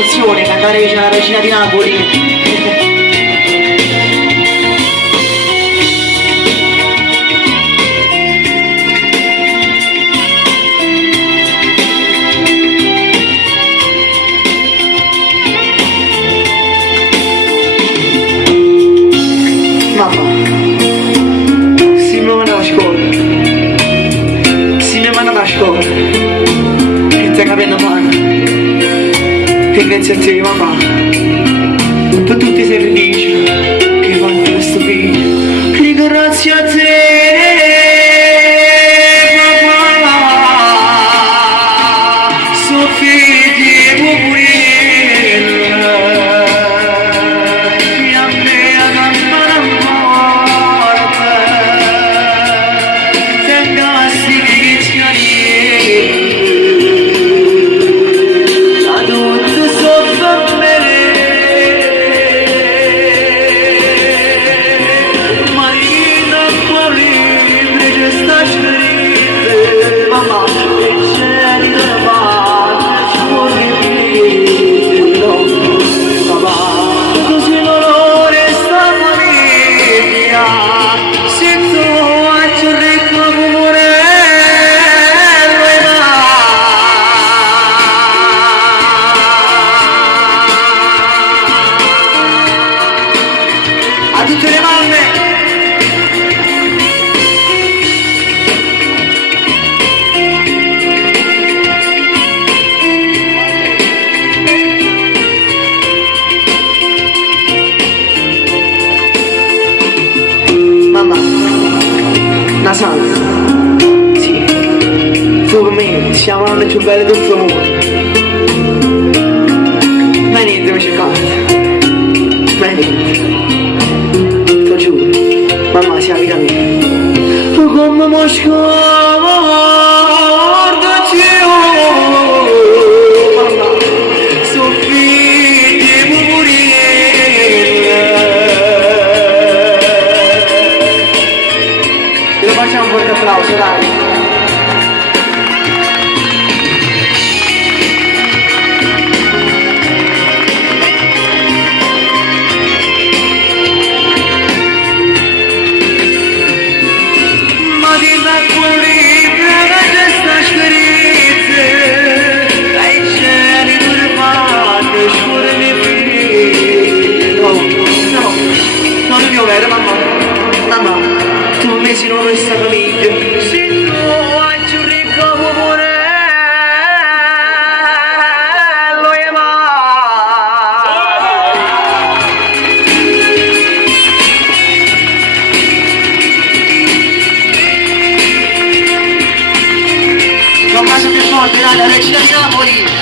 un'emozione cantare vicino alla Regina di Napoli. Mamma, si mi manda a scuola, si mi manda a scuola, che stai capendo male. E grazie a te mamma per tutti i sacrifici che hai fatto questo figlio. Dico grazie a te papà, sono figli di pupurina e a me a campare a morte tengassi che ci arrivi. A tutte le mamme, mamma, una salsa, sì, tu con me siamo le nonne più belle del tuo mondo, ma niente mi cercate, ma niente. Mamma sia vita mia, come mi scordo mamma, sono figli di pupurina. Lo facciamo un forte applauso, dai. Mamma, tu mi sei non questa famiglia, se tu hai un ricco pupurello e va. Un bacio più forte, dai, la Regina di Napoli.